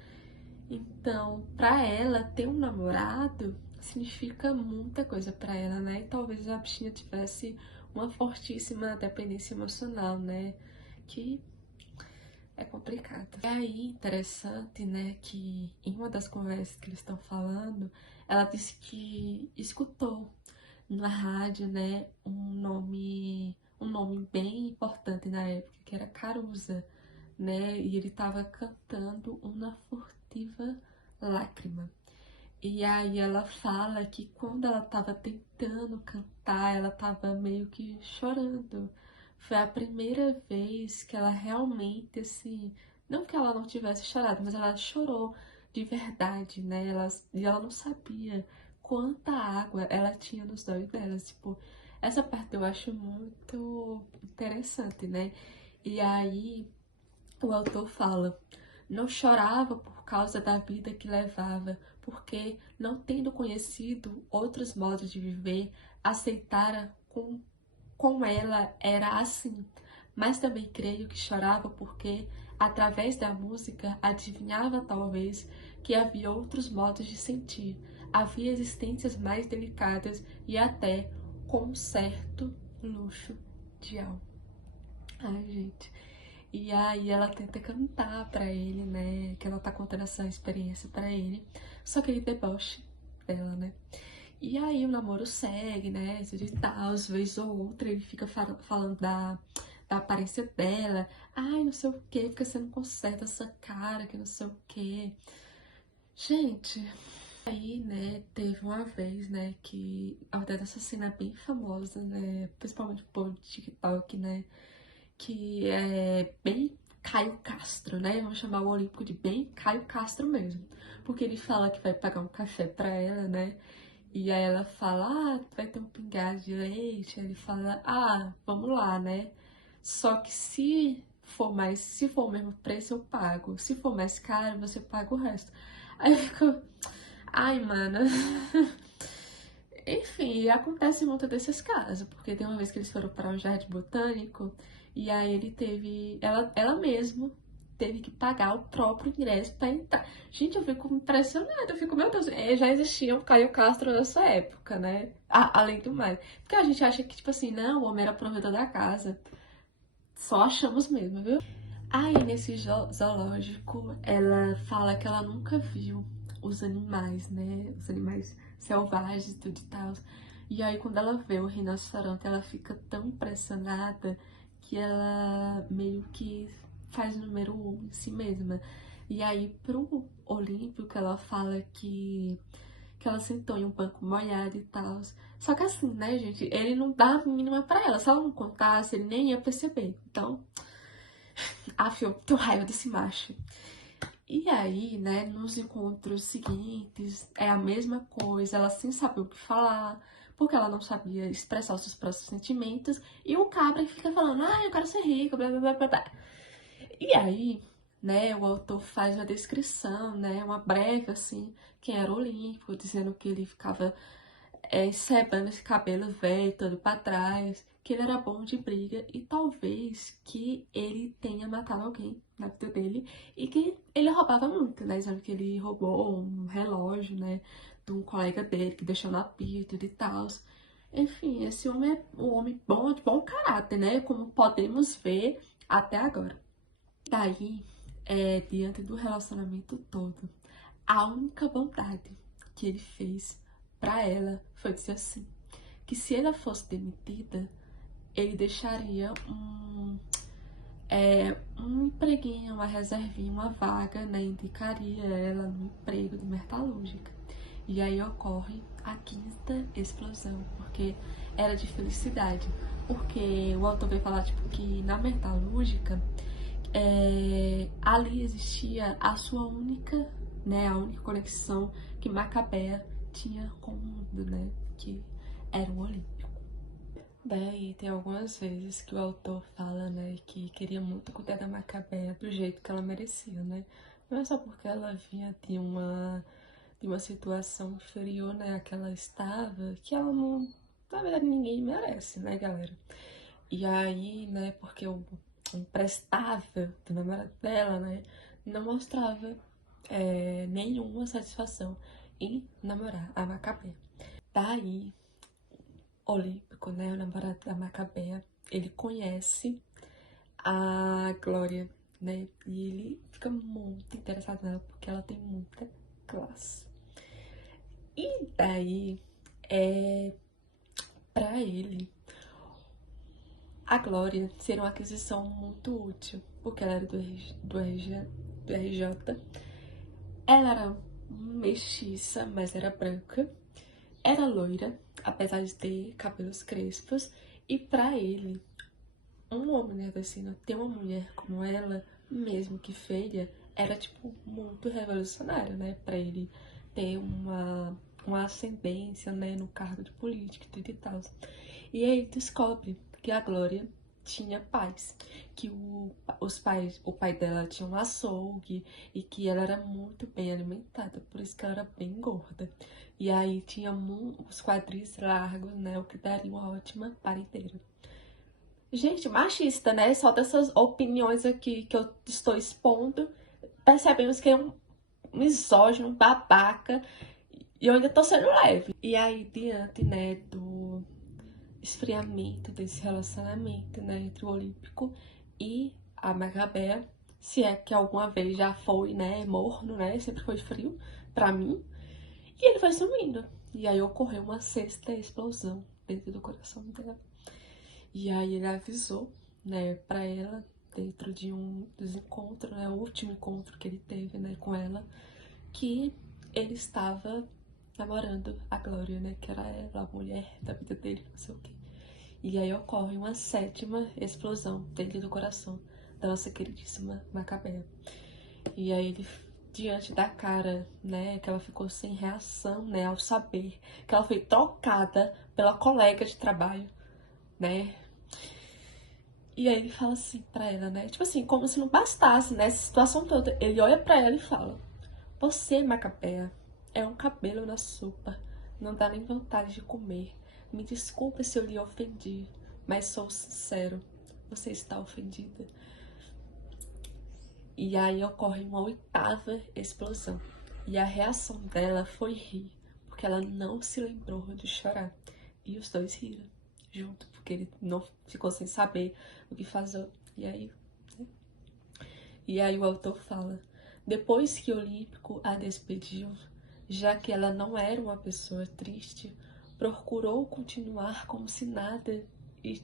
Então, pra ela, ter um namorado significa muita coisa pra ela, né? E talvez a bichinha tivesse uma fortíssima dependência emocional, né? Que é complicado. E aí, interessante, né, que em uma das conversas que eles estão falando, ela disse que escutou na rádio, né, um nome bem importante na época, que era Caruza, né? E ele tava cantando uma furtiva lágrima. E aí ela fala que quando ela tava tentando cantar, ela tava meio que chorando. Foi a primeira vez que ela realmente, assim, não que ela não tivesse chorado, mas ela chorou de verdade, né? E ela não sabia quanta água ela tinha nos olhos dela. Tipo, essa parte eu acho muito interessante, né? E aí o autor fala: não chorava por causa da vida que levava, porque, não tendo conhecido outros modos de viver, aceitara com ela era assim. Mas também creio que chorava porque, através da música, adivinhava talvez que havia outros modos de sentir, havia existências mais delicadas e até com um certo luxo de alma. Ai, gente. E aí ela tenta cantar pra ele, né? Que ela tá contando essa experiência pra ele. Só que ele deboche dela, né? E aí o namoro segue, né? E tal, às vezes ou outra ele fica falando da aparência dela. Ai, não sei o que, porque você não conserta essa cara, que não sei o que. Gente, aí, né, teve uma vez, né, que até dessa cena é bem famosa, né? Principalmente o povo do TikTok, né? Que é bem Caio Castro, né? Vamos chamar o Olímpico de bem Caio Castro mesmo. Porque ele fala que vai pagar um café pra ela, né? E aí ela fala, vai ter um pingado de leite. Aí ele fala, vamos lá, né? Só que se for o mesmo preço, eu pago. Se for mais caro, você paga o resto. Aí fica, ai, mano. Enfim, acontece muito desses casos, porque tem uma vez que eles foram para o Jardim Botânico e aí ele teve, ela mesma teve que pagar o próprio ingresso para entrar. Gente, eu fico impressionada, eu fico, meu Deus, já existia um Caio Castro nessa época, né? Além do mais. Porque a gente acha que, tipo assim, não, o homem era provedor da casa. Só achamos mesmo, viu? Aí, nesse zoológico, ela fala que ela nunca viu os animais, né? Os animais selvagens e tudo e tal. E aí, quando ela vê o rinoceronte, ela fica tão impressionada que ela meio que faz o número 1 em si mesma. E aí, pro Olímpico, ela fala que ela sentou em um banco molhado e tal. Só que assim, né, gente? Ele não dá a mínima pra ela. Se ela não contasse, ele nem ia perceber. Então, eu tenho raiva desse macho. E aí, né, nos encontros seguintes, é a mesma coisa, ela sem saber o que falar, porque ela não sabia expressar os seus próprios sentimentos, e o cabra fica falando, eu quero ser rico, blá blá blá blá blá. E aí, né, o autor faz uma descrição, né, uma breve, assim, quem era o Olímpico, dizendo que ele ficava encebando esse cabelo velho, todo pra trás, que ele era bom de briga e talvez que ele tenha matado alguém na vida dele e que ele roubava muito, né? Sabe que ele roubou um relógio, né, de um colega dele que deixou na pia e tal. Enfim, esse homem é um homem bom, de bom caráter, né? Como podemos ver até agora. Daí, diante do relacionamento todo, a única bondade que ele fez pra ela foi dizer assim, que se ela fosse demitida, ele deixaria um empreguinho, uma reservinha, uma vaga, né? Indicaria ela no emprego de metalúrgica. E aí ocorre a quinta explosão, porque era de felicidade. Porque o autor vai falar tipo, que na metalúrgica ali existia a sua única, né, a única conexão que Macabea tinha com o mundo, né, que era o Olímpico. Daí tem algumas vezes que o autor fala, né, que queria muito cuidar da Macabea do jeito que ela merecia, né, não é só porque ela vinha de uma situação inferior, né, a que ela estava, que ela não, na verdade ninguém merece, né, galera. E aí, né, porque o imprestável do namorado dela, né, não mostrava nenhuma satisfação em namorar a Macabea. Daí, Olímpico, né, o namorado da Macabea, ele conhece a Glória, né, e ele fica muito interessado nela porque ela tem muita classe. E daí, pra ele, a Glória seria uma aquisição muito útil, porque ela era do RJ. Ela era mestiça, mas era branca. Era loira, apesar de ter cabelos crespos. E pra ele, um homem nordestino ter uma mulher como ela, mesmo que feia, era, tipo, muito revolucionário, né? Pra ele ter uma ascendência, né, no cargo de política e tudo e tal. E aí descobre que a Glória tinha pais, que o pai dela tinha um açougue e que ela era muito bem alimentada, por isso que ela era bem gorda. E aí tinha os quadris largos, né, o que daria uma ótima parenteira. Gente, machista, né? Só dessas opiniões aqui que eu estou expondo, percebemos que é um misógino, babaca, e eu ainda tô sendo leve. E aí, diante, né, do esfriamento desse relacionamento, né, entre o Olímpico e a Macabea, se é que alguma vez já foi, né, morno, né, sempre foi frio pra mim, e ele foi sumindo. E aí ocorreu uma sexta explosão dentro do coração dela. E aí ele avisou, né, pra ela, dentro de um dos encontros, né, o último encontro que ele teve, né, com ela, que ele estava namorando a Glória, né, que era ela, a mulher da vida dele, não sei o quê. E aí ocorre uma sétima explosão dentro do coração da nossa queridíssima Macabea. E aí ele, diante da cara, né, que ela ficou sem reação, né, ao saber que ela foi trocada pela colega de trabalho, né. E aí ele fala assim pra ela, né, tipo assim, como se não bastasse, né, essa situação toda. Ele olha pra ela e fala: "Você, Macabea, é um cabelo na sopa, não dá nem vontade de comer. Me desculpe se eu lhe ofendi, mas sou sincero, você está ofendida." E aí ocorre uma oitava explosão. E a reação dela foi rir, porque ela não se lembrou de chorar. E os dois riram junto, porque ele não ficou sem saber o que fazer. E aí, né? E aí o autor fala: depois que Olímpico a despediu, já que ela não era uma pessoa triste, procurou continuar como se nada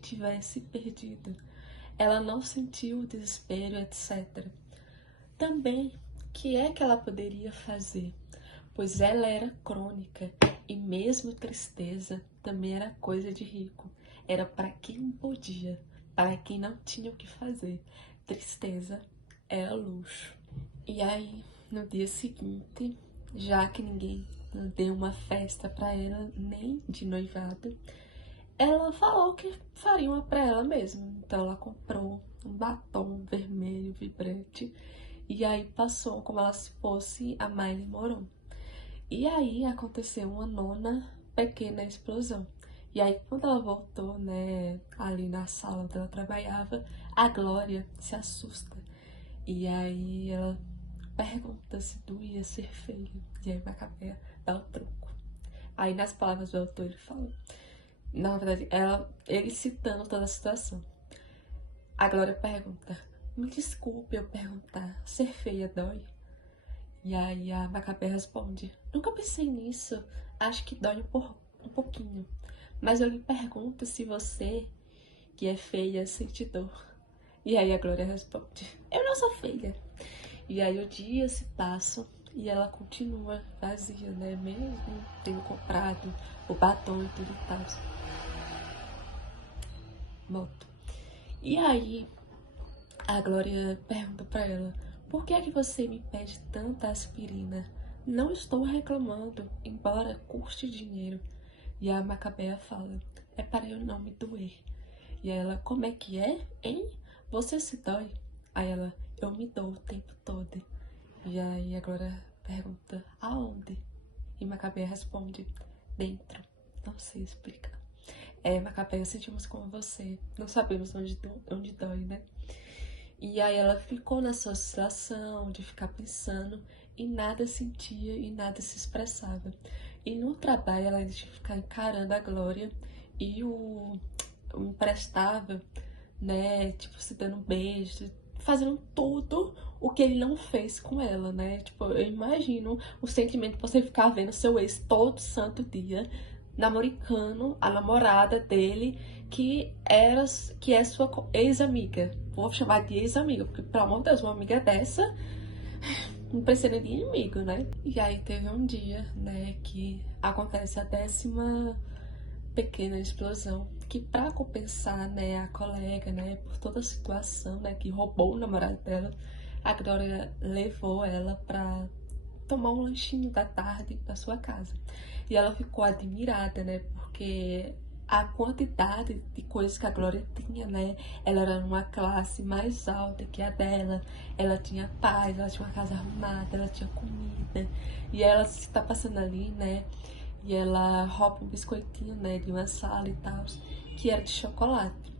tivesse perdido. Ela não sentiu desespero, etc. Também, o que é que ela poderia fazer? Pois ela era crônica e mesmo tristeza também era coisa de rico. Era para quem podia, para quem não tinha o que fazer. Tristeza era luxo. E aí, no dia seguinte, já que ninguém deu uma festa para ela, nem de noivado, ela falou que faria uma pra ela mesma. Então ela comprou um batom vermelho vibrante e aí passou como ela se fosse a Marilyn Monroe. E aí aconteceu uma nona pequena explosão, E aí, quando ela voltou, né, ali na sala onde ela trabalhava, a Glória se assusta. E aí ela pergunta se tu ia ser feia. E aí Macabea dá o troco. Aí nas palavras do autor ele fala, na verdade, ele citando toda a situação. A Glória pergunta, me desculpe eu perguntar, ser feia dói? E aí a Macabea responde, nunca pensei nisso, acho que dói um pouquinho. Mas eu lhe pergunto se você, que é feia, sente dor. E aí a Glória responde, eu não sou feia. E aí o dia se passa e ela continua vazia, né? Mesmo tendo comprado o batom e tudo e tal. Moto. E aí a Glória pergunta pra ela, por que é que você me pede tanta aspirina? Não estou reclamando, embora custe dinheiro. E a Macabea fala, é para eu não me doer. E aí ela, como é que é, hein? Você se dói? Aí ela, eu me dou o tempo todo. E aí agora pergunta, aonde? E Macabea responde, dentro. Não sei explicar. Macabea, sentimos como você. Não sabemos onde dói, né? E aí ela ficou nessa oscilação de ficar pensando e nada sentia e nada se expressava. E no trabalho ela tinha que ficar encarando a Glória e o emprestável, né? Tipo, se dando um beijo, fazendo tudo o que ele não fez com ela, né? Tipo, eu imagino o sentimento de você ficar vendo seu ex todo santo dia, namoricando a namorada dele, que é sua ex-amiga. Vou chamar de ex-amiga, porque, pelo amor de Deus, uma amiga dessa não precisa de inimigo, né? E aí teve um dia, né, que acontece a 10ª pequena explosão, que para compensar, né, a colega, né, por toda a situação, né, que roubou o namorado dela, a Glória levou ela pra tomar um lanchinho da tarde na sua casa. E ela ficou admirada, né, porque a quantidade de coisas que a Glória tinha, né, ela era numa classe mais alta que a dela, ela tinha paz, ela tinha uma casa arrumada, ela tinha comida, e ela está passando ali, né, e ela rouba um biscoitinho, né, de uma sala e tal, que era de chocolate.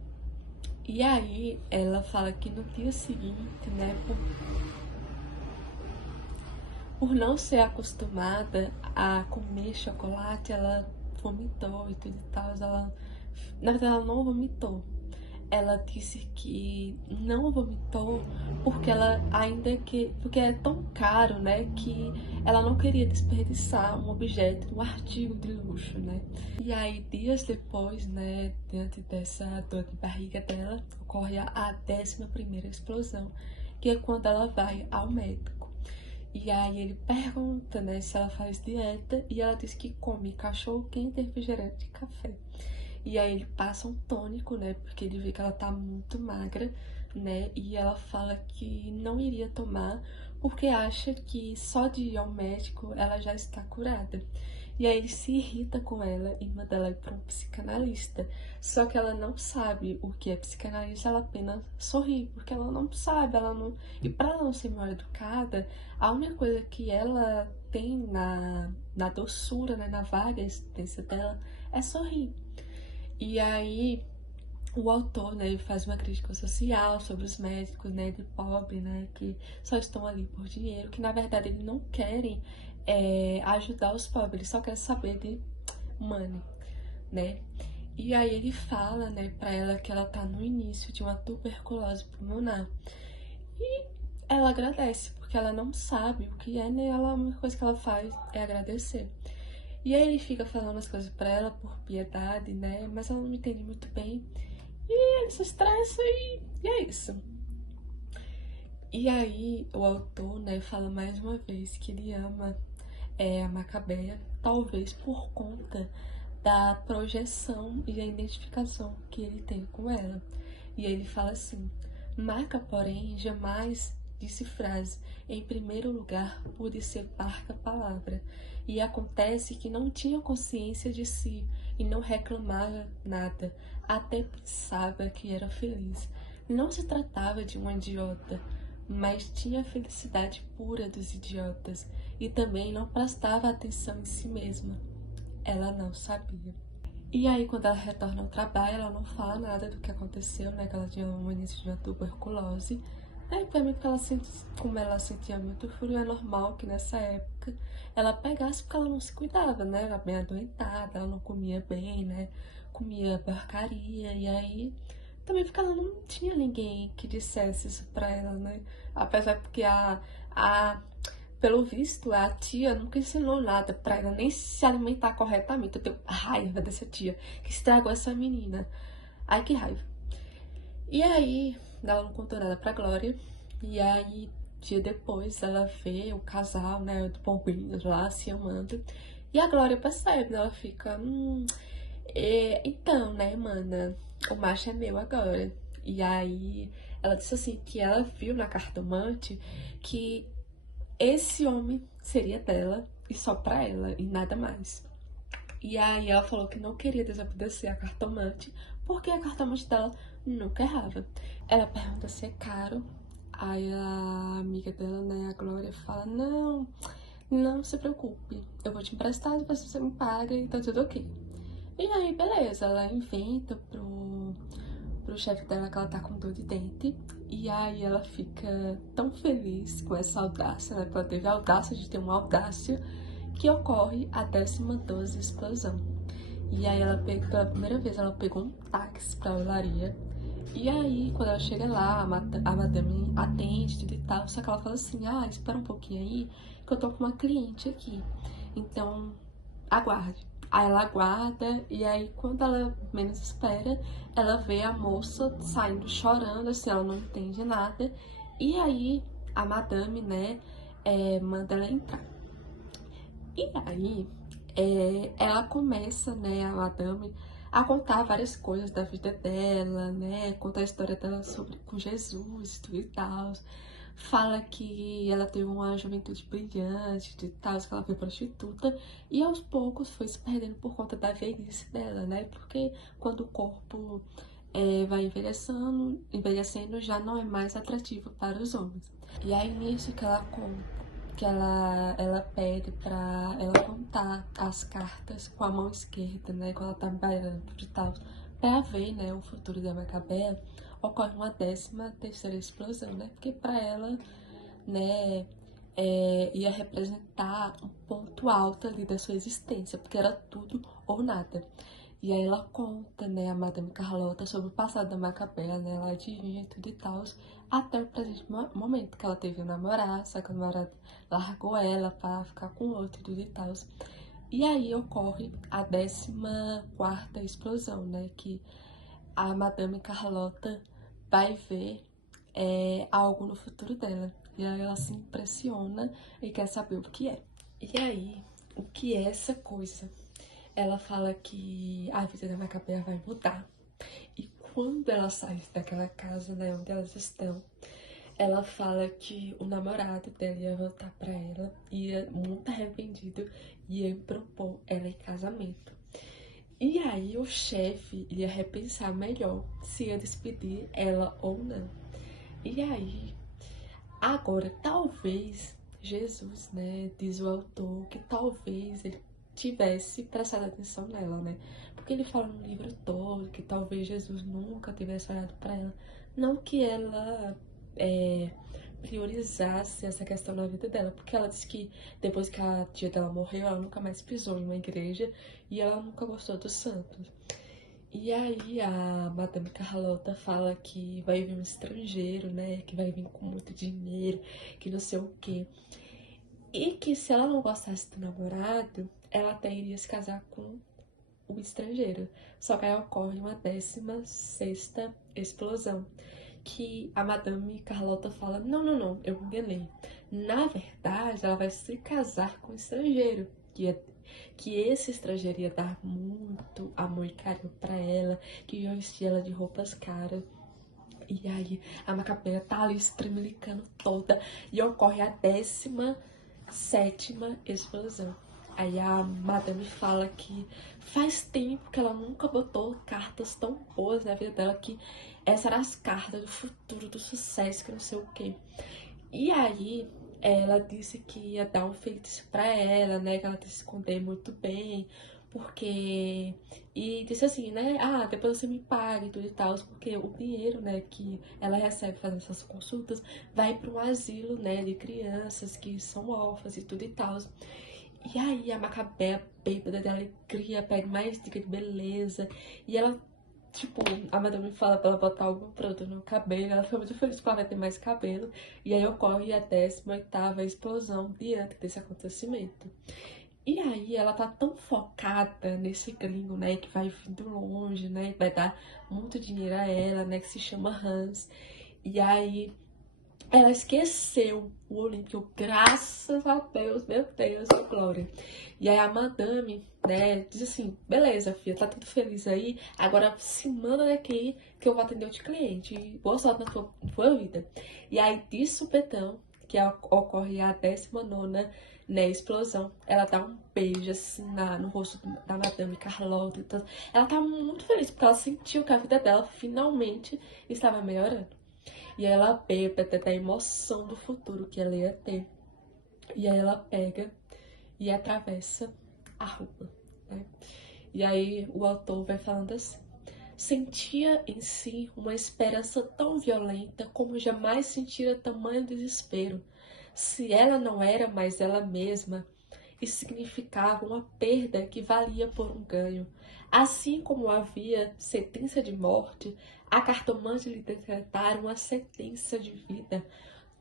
E aí ela fala que no dia seguinte, né, por não ser acostumada a comer chocolate, ela vomitou e tudo e tal. Na verdade, ela não vomitou. Ela disse que não vomitou porque porque é tão caro, né, que ela não queria desperdiçar um objeto, um artigo de luxo, né. E aí, dias depois, né, diante dessa dor de barriga dela, ocorre a 11ª explosão, que é quando ela vai ao médico. E aí ele pergunta, né, se ela faz dieta, e ela diz que come cachorro quente, refrigerante e café. E aí ele passa um tônico, né, porque ele vê que ela tá muito magra, né, e ela fala que não iria tomar porque acha que só de ir ao médico ela já está curada. E aí ele se irrita com ela e manda ela ir para um psicanalista. Só que ela não sabe o que é psicanalista, ela apenas sorri, porque ela não sabe, ela não... E para ela não ser mal educada, a única coisa que ela tem na doçura, né, na vaga existência dela, é sorrir. E aí o autor, né, ele faz uma crítica social sobre os médicos, né, de pobre, né, que só estão ali por dinheiro, que na verdade eles não querem ajudar os pobres, eles só querem saber de money, né. E aí ele fala, né, pra ela que ela tá no início de uma tuberculose pulmonar. E ela agradece, porque ela não sabe o que é, né, a única coisa que ela faz é agradecer. E aí ele fica falando as coisas pra ela por piedade, né, mas ela não entende muito bem. E ele se estressa e é isso. E aí o autor, né, fala mais uma vez que ele ama a Macabea, talvez por conta da projeção e a identificação que ele tem com ela. E aí ele fala assim, Maca, porém, jamais disse frase, em primeiro lugar, pude ser parca palavra, e acontece que não tinha consciência de si e não reclamava nada, até pensava que era feliz. Não se tratava de uma idiota, mas tinha a felicidade pura dos idiotas, e também não prestava atenção em si mesma. Ela não sabia. E aí, quando ela retorna ao trabalho, ela não fala nada do que aconteceu, né? Que ela tinha um início de uma tuberculose. Aí, pra mim, porque ela sente, como ela sentia muito frio, é normal que nessa época ela pegasse porque ela não se cuidava, né? Ela bem adoentada, ela não comia bem, né? Comia porcaria. E aí, também porque ela não tinha ninguém que dissesse isso pra ela, né? Apesar porque a pelo visto, a tia nunca ensinou nada pra ela nem se alimentar corretamente. Eu tenho raiva dessa tia que estragou essa menina. Ai, que raiva. E aí, ela não contou nada pra Glória. E aí, dia depois, ela vê o casal, né, do Pombinhos lá se amando. E a Glória percebe, né? Ela fica, então, né, mana, o macho é meu agora. E aí, ela disse assim que ela viu na cartomante que esse homem seria dela e só pra ela e nada mais. E aí ela falou que não queria desobedecer a cartomante porque a cartomante dela nunca errava. Ela pergunta se é caro. Aí a amiga dela, né, a Glória, fala: Não, não se preocupe, eu vou te emprestar, depois você me paga e tá tudo ok. E aí, beleza, ela inventa pro chefe dela que ela tá com dor de dente. E aí ela fica tão feliz com essa audácia, né? Porque ela teve a audácia de ter uma audácia que ocorre a 12ª explosão. E aí ela pegou, pela primeira vez, ela pegou um táxi pra olaria. E aí, quando ela chega lá, a madame atende tudo e tal. Só que ela fala assim, espera um pouquinho aí, que eu tô com uma cliente aqui. Então, aguarde. Aí ela aguarda e aí quando ela menos espera, ela vê a moça saindo chorando, assim, ela não entende nada. E aí a madame, né, manda ela entrar. E aí ela começa, né, a madame, a contar várias coisas da vida dela, né, contar a história dela com Jesus e tudo e tal. Fala que ela teve uma juventude brilhante e tal, que ela foi prostituta e aos poucos foi se perdendo por conta da velhice dela, né? Porque quando o corpo vai envelhecendo já não é mais atrativo para os homens. E aí nisso que ela conta, que ela pede pra ela contar as cartas com a mão esquerda, né? Quando ela tá trabalhando e tal, pra ver, né, o futuro da Macabea, ocorre uma 13ª explosão, né? Porque pra ela, né, ia representar um ponto alto ali da sua existência, porque era tudo ou nada. E aí ela conta, né, a Madame Carlota sobre o passado da Macabea, né, ela adivinha tudo e tal, até o presente momento que ela teve um namorado, só que o namorado largou ela pra ficar com outro e tudo e tal. E aí ocorre a 14ª explosão, né, que a Madame Carlota vai ver algo no futuro dela. E aí ela se impressiona e quer saber o que é. E aí, o que é essa coisa? Ela fala que a vida da Macabea vai mudar. E quando ela sai daquela casa, né, onde elas estão, ela fala que o namorado dela ia voltar pra ela, ia muito arrependido, ia propor ela em casamento. E aí o chefe ia repensar melhor se ia despedir ela ou não. E aí, agora, talvez Jesus, né, diz o autor, que talvez ele tivesse prestado atenção nela, né? Porque ele fala no livro todo que talvez Jesus nunca tivesse olhado para ela. Não que ela priorizasse essa questão na vida dela, porque ela disse que depois que a tia dela morreu, ela nunca mais pisou em uma igreja e ela nunca gostou dos santos. E aí a Madame Carlota fala que vai vir um estrangeiro, né? Que vai vir com muito dinheiro, que não sei o quê. E que se ela não gostasse do namorado, ela até iria se casar com o estrangeiro. Só que aí ocorre uma 16ª explosão. Que a Madame Carlota fala, não, não, não, eu me enganei. Na verdade, ela vai se casar com o estrangeiro, que esse estrangeiro ia dar muito amor e carinho pra ela, que ia vestir ela de roupas caras. E aí a Macabea tá ali se tremelicando toda e ocorre a 17ª explosão. Aí a Madame fala que faz tempo que ela nunca botou cartas tão boas na vida dela, que essas eram as cartas do futuro, do sucesso, que não sei o que. E aí ela disse que ia dar um feitiço pra ela, né, que ela ia se esconder muito bem, porque... E disse assim, né, ah, depois você me paga e tudo e tal, porque o dinheiro, né, que ela recebe fazendo essas consultas vai para um asilo, né, de crianças que são órfãs e tudo e tal. E aí a Macabé, bêbada de alegria, pede mais dica de beleza, e ela, tipo, a madame fala pra ela botar algum produto no cabelo, ela fica muito feliz porque ela vai ter mais cabelo, e aí ocorre a 18ª explosão diante desse acontecimento. E aí ela tá tão focada nesse gringo, né, que vai vindo longe, né, que vai dar muito dinheiro a ela, né, que se chama Hans. E aí ela esqueceu o Olímpico, graças a Deus, meu Deus, a glória. E aí a madame, né, diz assim, beleza, filha, tá tudo feliz aí, agora se manda daqui que eu vou atender outro cliente. E boa sorte na tua vida. E aí, de supetão, que ocorre a 19ª, né, explosão, ela dá um beijo assim no rosto da madame Carlota. Então, ela tá muito feliz porque ela sentiu que a vida dela finalmente estava melhorando. E aí ela bêbada da emoção do futuro que ela ia ter. E aí ela pega e atravessa a rua, né? E aí o autor vai falando assim: sentia em si uma esperança tão violenta como jamais sentira tamanho desespero. Se ela não era mais ela mesma, isso significava uma perda que valia por um ganho. Assim como havia sentença de morte, a cartomante lhe decretara uma sentença de vida.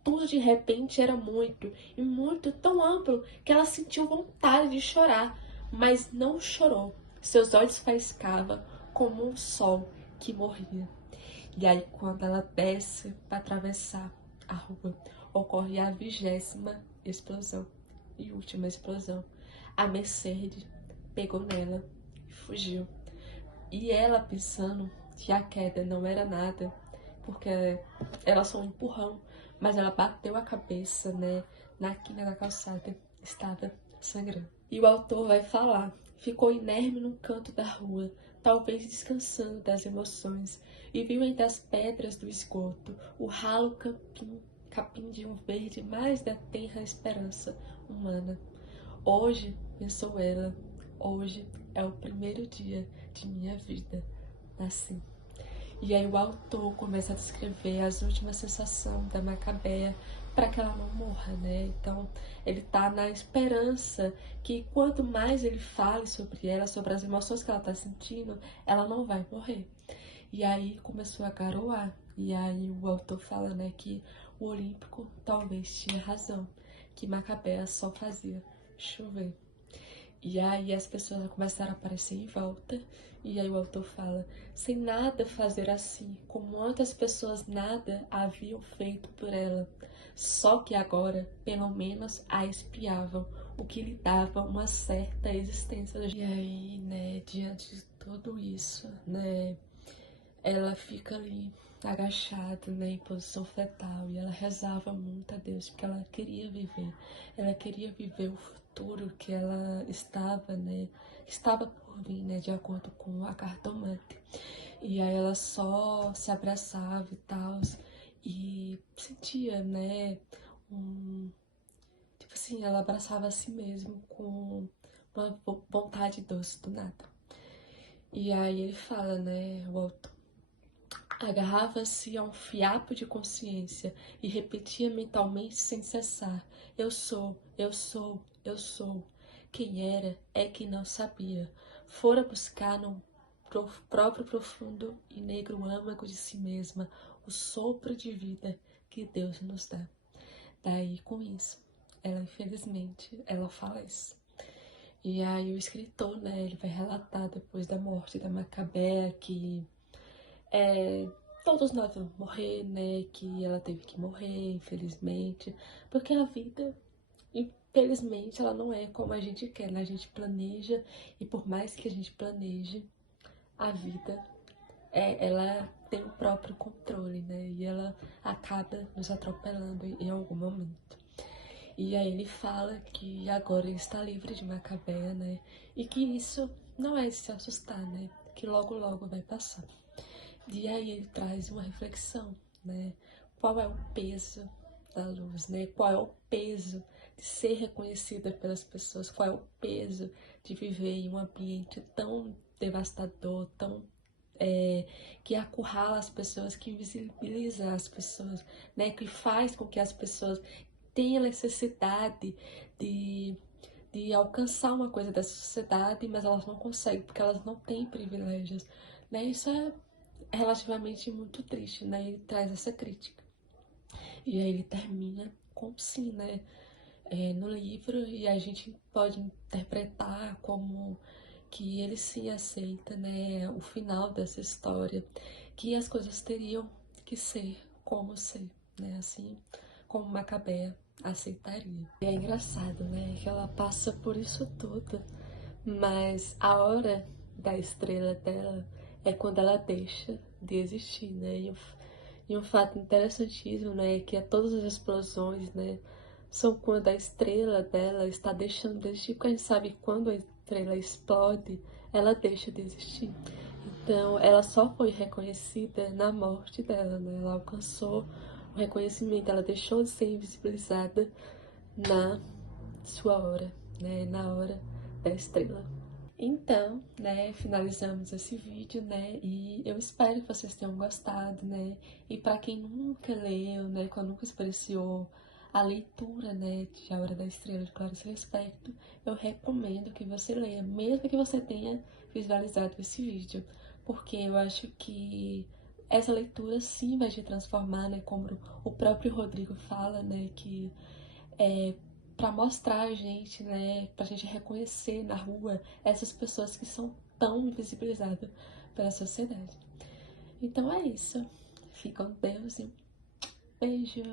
Tudo de repente era muito, e muito tão amplo que ela sentiu vontade de chorar, mas não chorou. Seus olhos faiscavam como um sol que morria. E aí, quando ela desce para atravessar a rua, ocorre a 20ª explosão e última explosão. A Mercedes pegou nela e fugiu. E ela pensando que a queda não era nada, porque era só um empurrão, mas ela bateu a cabeça, né, na quina da calçada, estava sangrando. E o autor vai falar, ficou inerme num canto da rua, talvez descansando das emoções, e viu entre as pedras do esgoto o ralo capim de um verde mais da tenra esperança humana. Hoje, pensou ela, hoje é o primeiro dia de minha vida. Nasci. E aí o autor começa a descrever as últimas sensações da Macabea para que ela não morra, né? Então ele tá na esperança que quanto mais ele fale sobre ela, sobre as emoções que ela tá sentindo, ela não vai morrer. E aí começou a garoar. E aí o autor fala, né, que o Olímpico talvez tinha razão, que Macabea só fazia chover. E aí as pessoas começaram a aparecer em volta, e aí o autor fala, sem nada fazer assim, como outras pessoas nada haviam feito por ela, só que agora, pelo menos, a espiavam, o que lhe dava uma certa existência. E aí, né, diante de tudo isso, né, ela fica ali agachada, né, em posição fetal, e ela rezava muito a Deus, porque ela queria viver o futuro que ela estava, né, estava por vir, né, de acordo com a cartomante. E aí ela só se abraçava e tal, e sentia, né, tipo assim, ela abraçava a si mesma com uma vontade doce do nada. E aí ele fala, né, o autor, agarrava-se a um fiapo de consciência e repetia mentalmente sem cessar: eu sou, eu sou, eu sou. Quem era é que não sabia. Fora buscar no próprio profundo e negro âmago de si mesma o sopro de vida que Deus nos dá. Daí, com isso, ela infelizmente, ela falece. E aí o escritor, né, ele vai relatar depois da morte da Macabea que todos nós vamos morrer, né? Que ela teve que morrer, infelizmente. Porque a vida, infelizmente, ela não é como a gente quer, né? A gente planeja, e por mais que a gente planeje, a vida, ela tem o próprio controle, né? E ela acaba nos atropelando em algum momento. E aí ele fala que agora ele está livre de Macabea, né? E que isso não é de se assustar, né? Que logo logo vai passar. E aí ele traz uma reflexão, né? Qual é o peso da luz, né? Qual é o peso de ser reconhecida pelas pessoas, qual é o peso de viver em um ambiente tão devastador, tão que acurrala as pessoas, que invisibiliza as pessoas, né? Que faz com que as pessoas tenham necessidade de, de alcançar uma coisa dessa sociedade, mas elas não conseguem porque elas não têm privilégios, né? Isso é relativamente muito triste, né? Ele traz essa crítica. E aí ele termina com sim, né? No livro, e a gente pode interpretar como que ele se aceita, né, o final dessa história, que as coisas teriam que ser como ser, né, assim como Macabea aceitaria. E é engraçado, né, que ela passa por isso tudo, mas a hora da estrela dela é quando ela deixa de existir, né, e um fato interessantíssimo, né, é que todas as explosões, né, são quando a estrela dela está deixando de existir, porque a gente sabe que quando a estrela explode, ela deixa de existir. Então, ela só foi reconhecida na morte dela, né? Ela alcançou o reconhecimento, ela deixou de ser invisibilizada na sua hora, né? Na hora da estrela. Então, né, finalizamos esse vídeo, né, e eu espero que vocês tenham gostado, né, e para quem nunca leu, né, quem nunca experienciou a leitura, né, de A Hora da Estrela, de Clarice Lispector, eu recomendo que você leia, mesmo que você tenha visualizado esse vídeo, porque eu acho que essa leitura sim vai te transformar, né, como o próprio Rodrigo fala, né, que para mostrar a gente, né, pra gente reconhecer na rua essas pessoas que são tão invisibilizadas pela sociedade. Então é isso. Fica com Deus e um beijo!